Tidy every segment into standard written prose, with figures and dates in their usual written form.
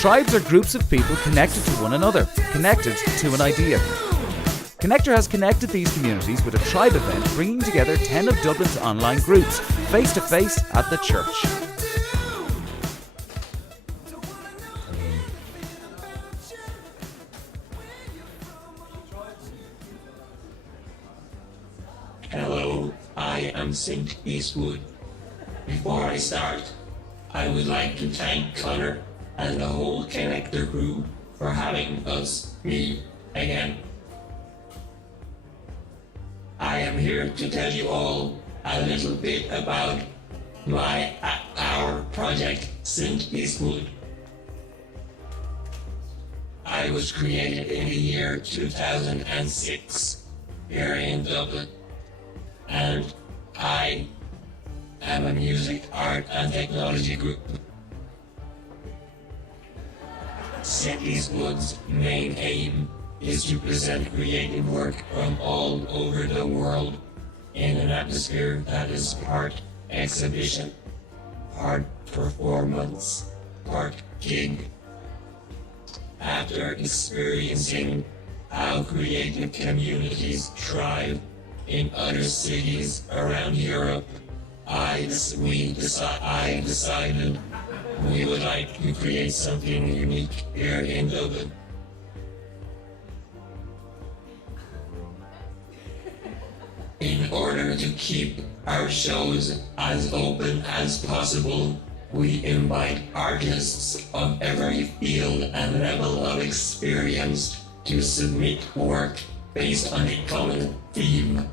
Tribes are groups of people connected to one another, connected to an idea. Connector has connected these communities with a tribe event bringing together 10 of Dublin's online groups, face to face at the church. Hello, I am Synth Eastwood. Before I start, I would like to thank Connor and the whole Connector crew for having us meet again. I am here to tell you all a little bit about our project, Synth Eastwood. I was created in the year 2006 here in Dublin, and I am a music, art and technology group. Synth Eastwood's main aim is to present creative work from all over the world in an atmosphere that is part exhibition, part performance, part gig. After experiencing how creative communities thrive in other cities around Europe, I decided we would like to create something unique here in Dublin. In order to keep our shows as open as possible, we invite artists of every field and level of experience to submit work based on a common theme.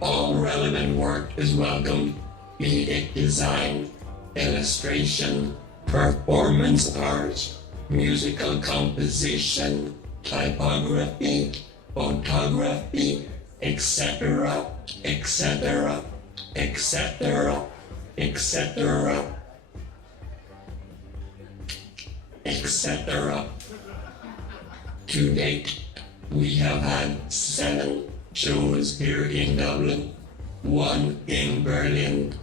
All relevant work is welcome, be it design, illustration, performance art, musical composition, typography, photography, etc., etc., etc., etc., etc. To date, we have had 7 shows here in Dublin, 1 in Berlin,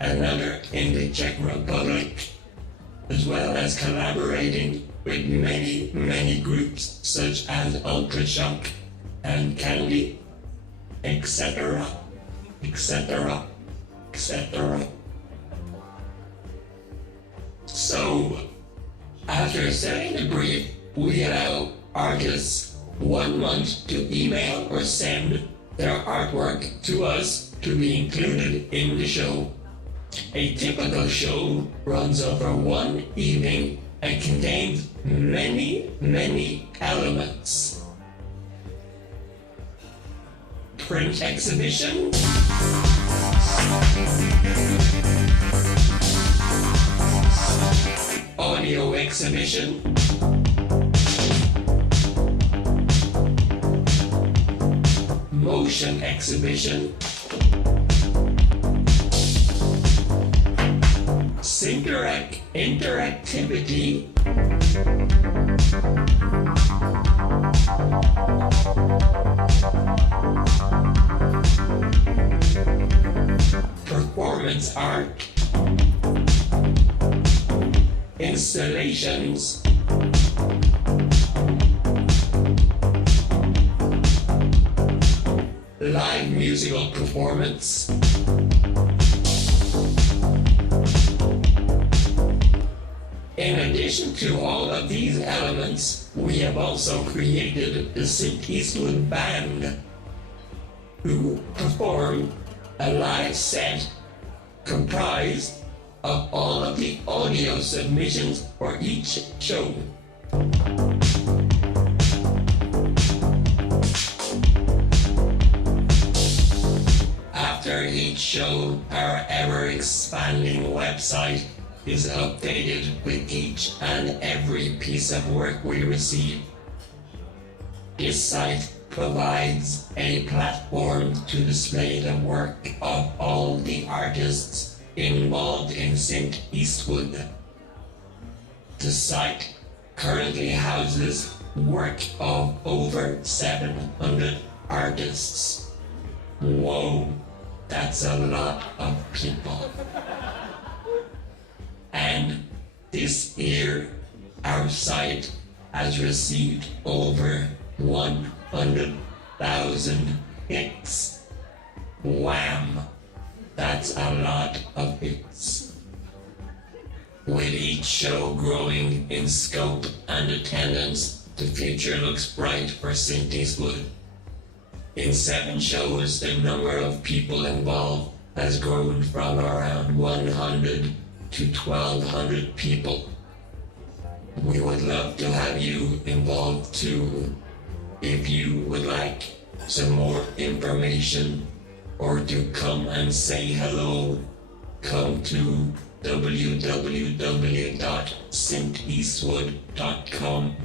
another in the Czech Republic, as well as collaborating with many groups such as Ultrashock and Candy, etc., etc., etc. So, after setting the brief, we allow artists 1 month to email or send their artwork to us to be included in the show. A typical show runs over 1 evening and contains many elements. Print exhibition, audio exhibition, motion exhibition, interactivity, performance art, installations, live musical performance, in addition to all of these elements, we have also created the Synth Eastwood Band, who perform a live set comprised of all of the audio submissions for each show. After each show, our ever-expanding website is updated with each and every piece of work we receive. This site provides a platform to display the work of all the artists involved in Synth Eastwood. The site currently houses work of over 700 artists. Whoa, that's a lot of people. And This year, our site has received over 100,000 hits. Wham! That's a lot of hits. With each show growing in scope and attendance, the future looks bright for Synth Eastwood. In 7 shows, the number of people involved has grown from around 100 to 1,200 people. We would love to have you involved too. If you would like some more information or to come and say hello, come to www.syntheastwood.com.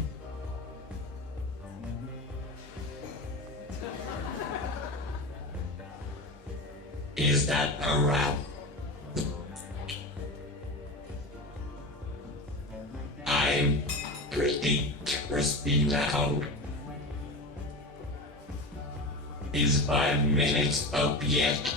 Is that a wrap? I'm pretty crispy now. Is 5 minutes up yet?